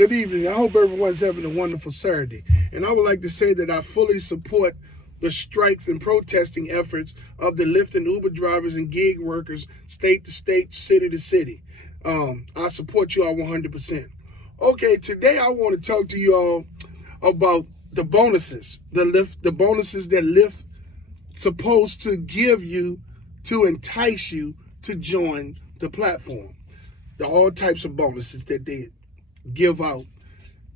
Good evening. I hope everyone's having a wonderful Saturday. And I would like to say that I fully support the strikes and protesting efforts of the Lyft and Uber drivers and gig workers, state to state, city to city. I support you all 100%. Okay, today I want to talk to you all about the bonuses, the bonuses that Lyft supposed to give you to entice you to join the platform. All types of bonuses that they give out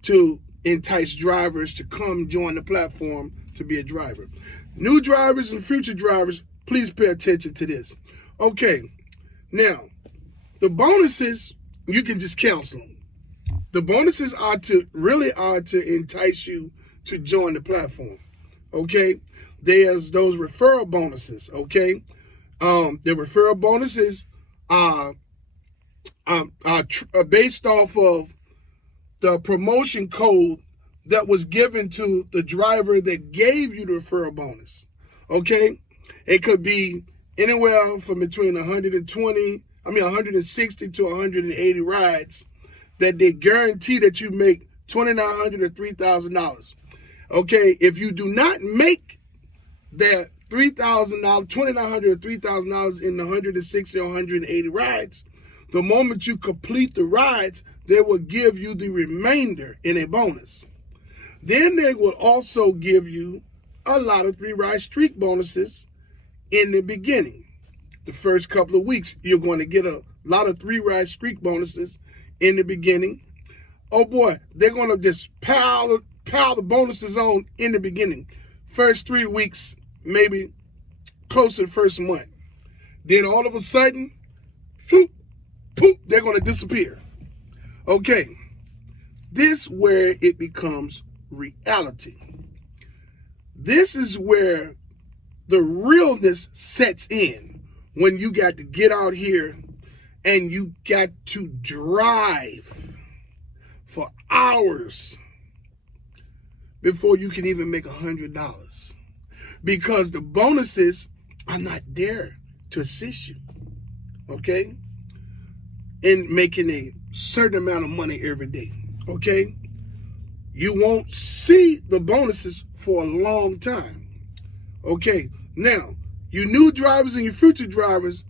to entice drivers to come join the platform to be a driver. New drivers and future drivers, please pay attention to this. Okay, now, the bonuses, you can just cancel them. The bonuses are to entice you to join the platform, okay? There's those referral bonuses, okay? The referral bonuses are based off of the promotion code that was given to the driver that gave you the referral bonus, okay? It could be anywhere from between 160 to 180 rides that they guarantee that you make $2,900 or $3,000. Okay, if you do not make that $3,000, $2,900 or $3,000 in the 160 or 180 rides, the moment you complete the rides, they will give you the remainder in a bonus. Then they will also give you a lot of 3-ride streak bonuses in the beginning. The first couple of weeks, you're going to get a lot of 3-ride streak bonuses in the beginning. Oh boy, they're going to just pile the bonuses on in the beginning. First 3 weeks, maybe close to the first month. Then all of a sudden, poof, they're going to disappear. Okay, this is where it becomes reality. This is where the realness sets in, when you got to get out here and you got to drive for hours before you can even make $100, because the bonuses are not there to assist you, okay, in making a certain amount of money every day, okay? You won't see the bonuses for a long time, okay? Now, you new drivers and your future drivers,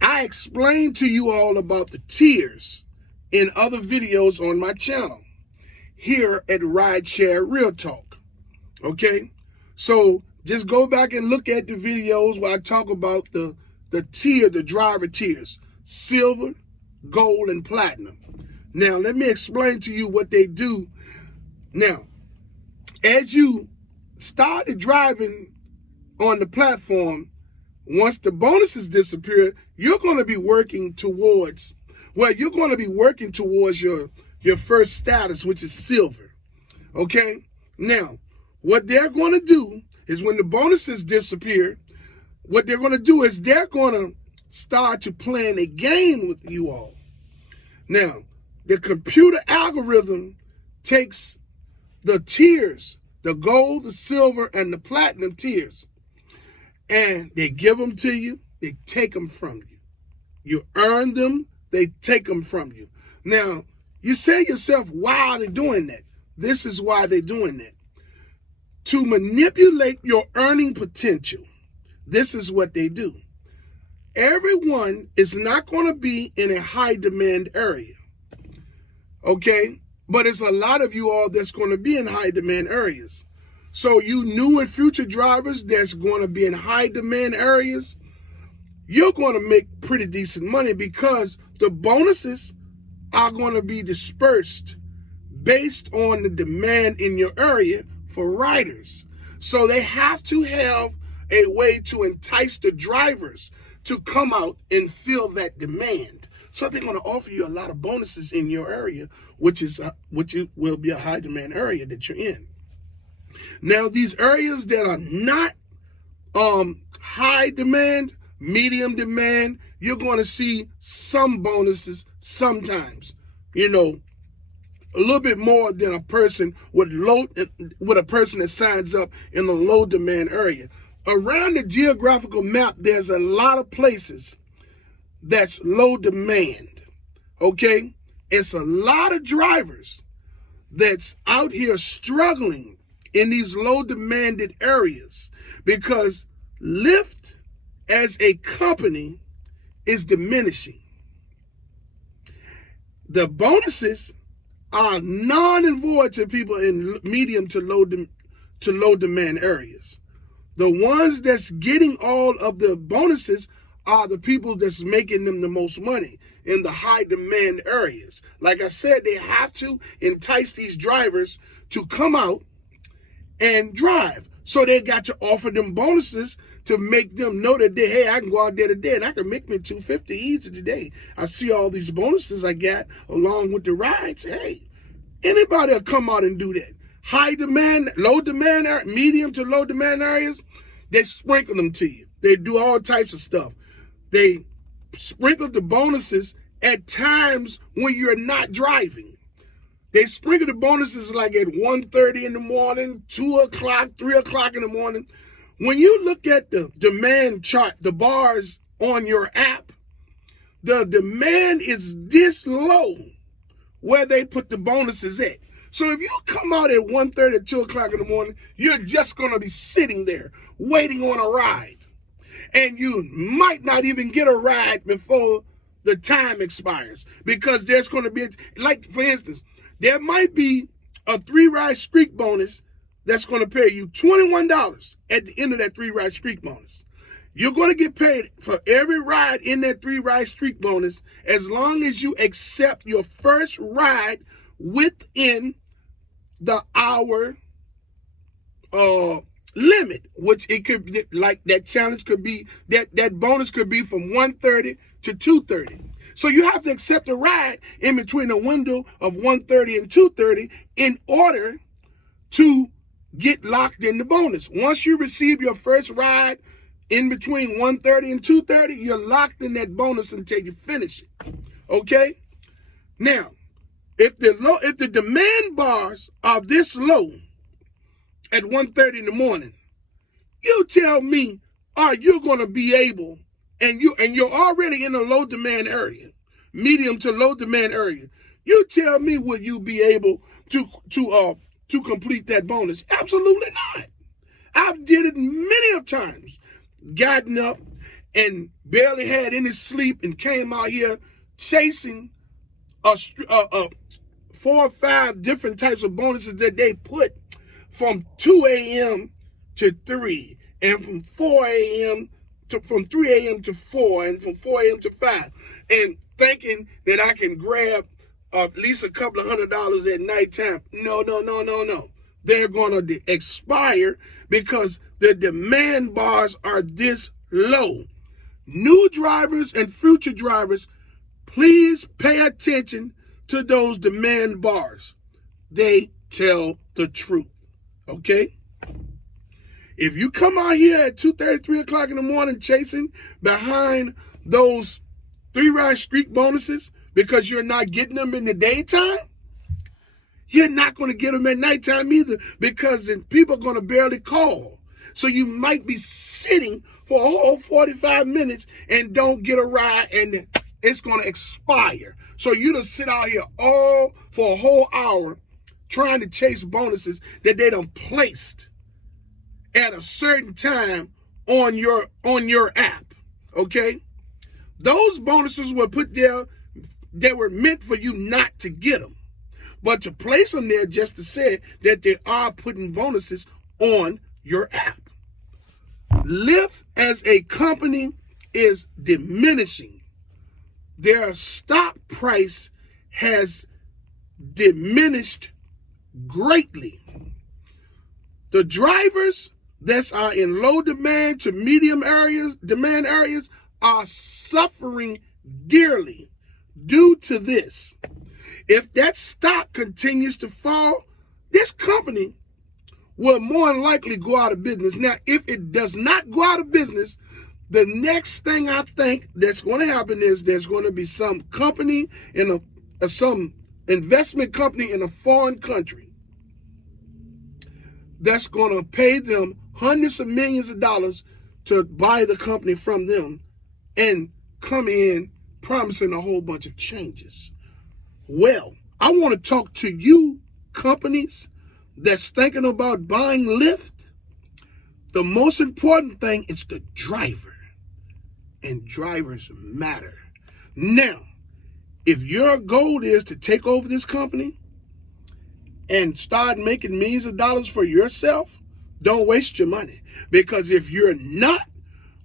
I explained to you all about the tiers in other videos on my channel here at Rideshare RealTalk, okay? So just go back and look at the videos where I talk about the driver tiers, silver, gold, and platinum. Now, let me explain to you what they do. Now, as you started driving on the platform, once the bonuses disappear, you're going to be working towards, your first status, which is silver, okay? Now, what they're going to do is when the bonuses disappear, what they're going to do is they're going to start to plan a game with you all. Now, the computer algorithm takes the tiers, the gold, the silver, and the platinum tiers, and they give them to you, they take them from you. You earn them, they take them from you. Now, you say to yourself, why are they doing that? This is why they're doing that. To manipulate your earning potential, this is what they do. Everyone is not going to be in a high demand area, okay? But it's a lot of you all that's going to be in high demand areas. So you new and future drivers that's going to be in high demand areas, you're going to make pretty decent money because the bonuses are going to be dispersed based on the demand in your area for riders. So they have to have a way to entice the drivers to come out and fill that demand. So they're going to offer you a lot of bonuses in your area, which will be a high demand area that you're in. Now, these areas that are not high demand, medium demand, you're going to see some bonuses sometimes, a little bit more than a person with a person that signs up in a low demand area. Around the geographical map, there's a lot of places that's low demand, okay? it's a lot of drivers that's out here struggling in these low demanded areas because Lyft as a company is diminishing. The bonuses are non and void to people in medium to low demand areas. The ones that's getting all of the bonuses are the people that's making them the most money in the high demand areas. Like I said, they have to entice these drivers to come out and drive. So they got to offer them bonuses to make them know that hey, I can go out there today and I can make me $250 easy today. I see all these bonuses I got along with the rides. Hey, anybody will come out and do that. High demand, low demand, medium to low demand areas, they sprinkle them to you. They do all types of stuff. They sprinkle the bonuses at times when you're not driving. They sprinkle the bonuses like at 1:30 in the morning, 2 o'clock, 3 o'clock in the morning. When you look at the demand chart, the bars on your app, the demand is this low where they put the bonuses at. So if you come out at 1:30, 2 o'clock in the morning, you're just going to be sitting there waiting on a ride. And you might not even get a ride before the time expires because there's going to be, like for instance, there might be a 3-ride streak bonus that's going to pay you $21 at the end of that 3-ride streak bonus. You're going to get paid for every ride in that 3-ride streak bonus as long as you accept your first ride within the hour limit, which it could be like that challenge could be, that bonus could be from 1:30 to 2:30. So you have to accept a ride in between the window of 1:30 and 2:30 in order to get locked in the bonus. Once you receive your first ride in between 1:30 and 2:30, you're locked in that bonus until you finish it. Okay? Now, if the demand bars are this low at 1:30 in the morning, you tell me, are you going to be able, and you're already in a low demand area, medium to low demand area, you tell me, will you be able to complete that bonus? Absolutely not. I've did it many of times, gotten up and barely had any sleep and came out here chasing 4 or 5 different types of bonuses that they put from 2 a.m. to 3, and from 4 a.m. from 3 a.m. to 4, and from 4 a.m. to 5, and thinking that I can grab at least a couple of $100 at nighttime. No. They're going to expire because the demand bars are this low. New drivers and future drivers, please pay attention to those demand bars. They tell the truth. Okay? If you come out here at 2:30, 3 o'clock in the morning chasing behind those 3-ride streak bonuses because you're not getting them in the daytime, you're not going to get them at nighttime either because then people are going to barely call. So you might be sitting for a whole 45 minutes and don't get a ride, and it's going to expire. So you done sit out here all for a whole hour trying to chase bonuses that they done placed at a certain time on your app. Okay? Those bonuses were put there, they were meant for you not to get them, but to place them there just to say that they are putting bonuses on your app. Lyft as a company is diminishing. Their stock price has diminished greatly. The drivers that are in low demand to medium demand areas are suffering dearly due to this. If that stock continues to fall, this company will more than likely go out of business. Now, if it does not go out of business, the next thing I think that's going to happen is there's going to be some company in some investment company in a foreign country that's going to pay them hundreds of millions of dollars to buy the company from them and come in promising a whole bunch of changes. well. I want to talk to you companies that's thinking about buying Lyft. The most important thing is the driver, and drivers matter. Now, if your goal is to take over this company and start making millions of dollars for yourself, don't waste your money. Because if you're not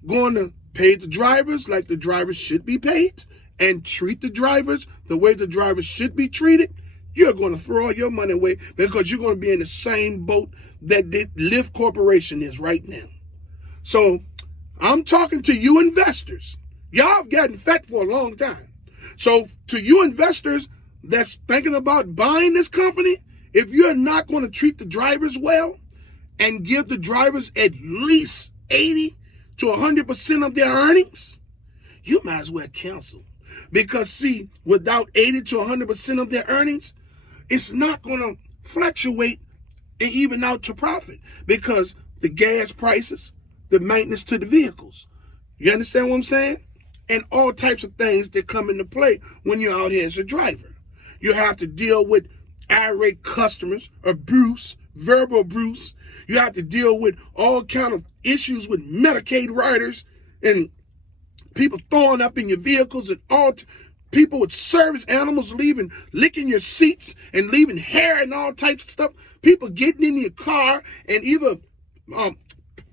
going to pay the drivers like the drivers should be paid and treat the drivers the way the drivers should be treated, you're going to throw all your money away because you're going to be in the same boat that the Lyft Corporation is right now. So I'm talking to you investors. Y'all have gotten fat for a long time. So to you investors that's thinking about buying this company, if you're not going to treat the drivers well and give the drivers at least 80 to 100% of their earnings, you might as well cancel. Because see, without 80 to 100% of their earnings, it's not going to fluctuate and even out to profit because the gas prices, the maintenance to the vehicles. You understand what I'm saying? And all types of things that come into play when you're out here as a driver. You have to deal with irate customers, abuse, verbal abuse. You have to deal with all kind of issues with Medicaid riders and people throwing up in your vehicles and people with service animals licking your seats and leaving hair and all types of stuff. People getting in your car and either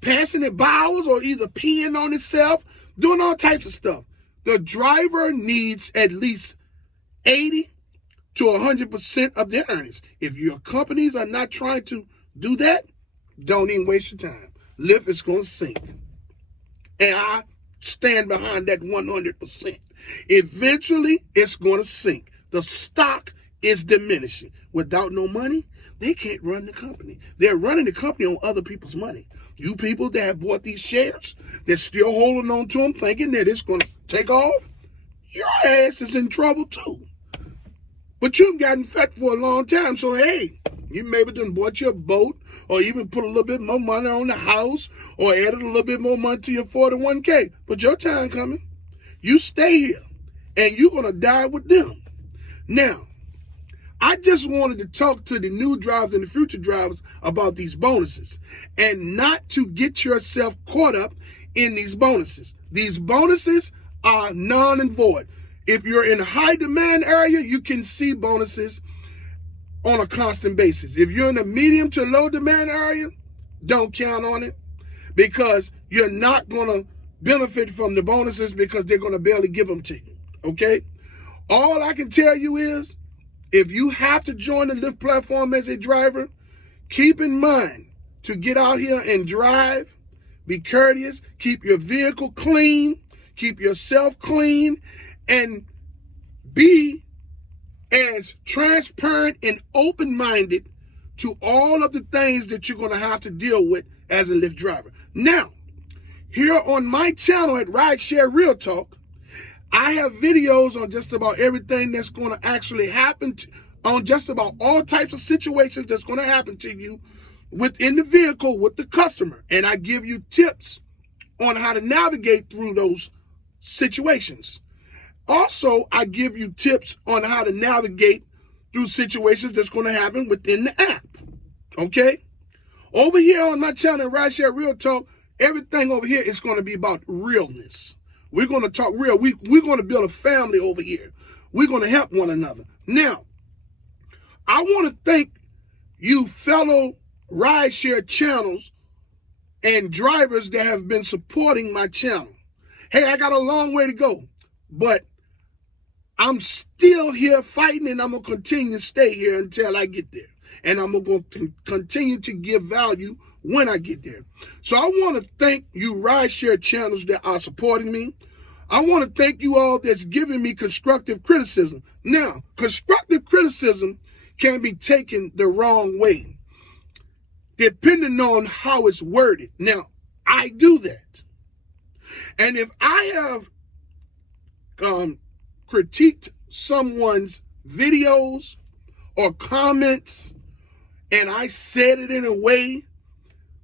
passing their bowels or either peeing on itself, doing all types of stuff. The driver needs at least 80 to 100% of their earnings. If your companies are not trying to do that, don't even waste your time. Lyft is going to sink. And I stand behind that 100%. Eventually, it's going to sink. The stock is diminishing. Without no money, they can't run the company. They're running the company on other people's money. You people that have bought these shares, they're still holding on to them, thinking that it's going to take off. Your ass is in trouble too. But you've gotten fat for a long time, so hey, you maybe done bought your boat or even put a little bit more money on the house or added a little bit more money to your 401k. But your time coming. You stay here and you're going to die with them. Now, I just wanted to talk to the new drivers and the future drivers about these bonuses and not to get yourself caught up in these bonuses. These bonuses are null and void. If you're in a high demand area, you can see bonuses on a constant basis. If you're in a medium to low demand area, don't count on it because you're not going to benefit from the bonuses because they're going to barely give them to you, okay? All I can tell you is if you have to join the Lyft platform as a driver, keep in mind to get out here and drive, be courteous, keep your vehicle clean, keep yourself clean, and be as transparent and open-minded to all of the things that you're going to have to deal with as a Lyft driver. Now, here on my channel at Rideshare RealTalk, I have videos on just about everything that's going to actually happen, on just about all types of situations that's going to happen to you within the vehicle with the customer. And I give you tips on how to navigate through those situations. Also, I give you tips on how to navigate through situations that's going to happen within the app. Okay? Over here on my channel, Rideshare RealTalk, everything over here is going to be about realness. We're going to talk real. We're going to build a family over here. We're going to help one another. Now, I want to thank you fellow rideshare channels and drivers that have been supporting my channel. Hey, I got a long way to go, but I'm still here fighting, and I'm going to continue to stay here until I get there. And I'm going to continue to give value when I get there. So I want to thank you rideshare channels that are supporting me. I want to thank you all that's giving me constructive criticism. Now, constructive criticism can be taken the wrong way, depending on how it's worded. Now, I do that. And if I have critiqued someone's videos or comments, and I said it in a way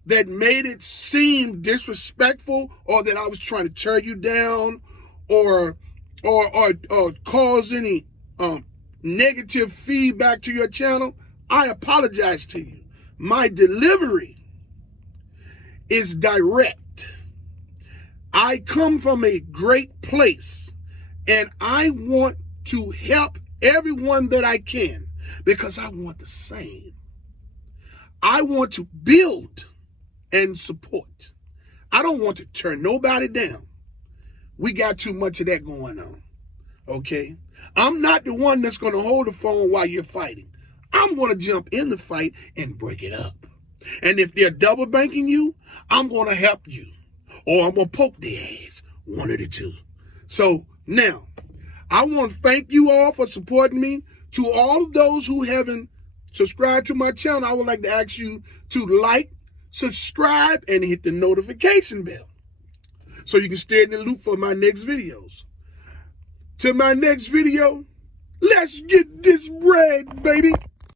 that made it seem disrespectful, or that I was trying to tear you down, or cause any negative feedback to your channel, I apologize to you. My delivery is direct. I come from a great place, and I want to help everyone that I can because I want the same. I want to build and support. I don't want to turn nobody down. We got too much of that going on, okay? I'm not the one that's going to hold the phone while you're fighting. I'm going to jump in the fight and break it up. And if they're double banking you, I'm going to help you. Or I'm going to poke their ass, one of the two. So now, I want to thank you all for supporting me. To all of those who haven't subscribed to my channel, I would like to ask you to like, subscribe, and hit the notification bell so you can stay in the loop for my next videos. Till my next video, let's get this bread, baby.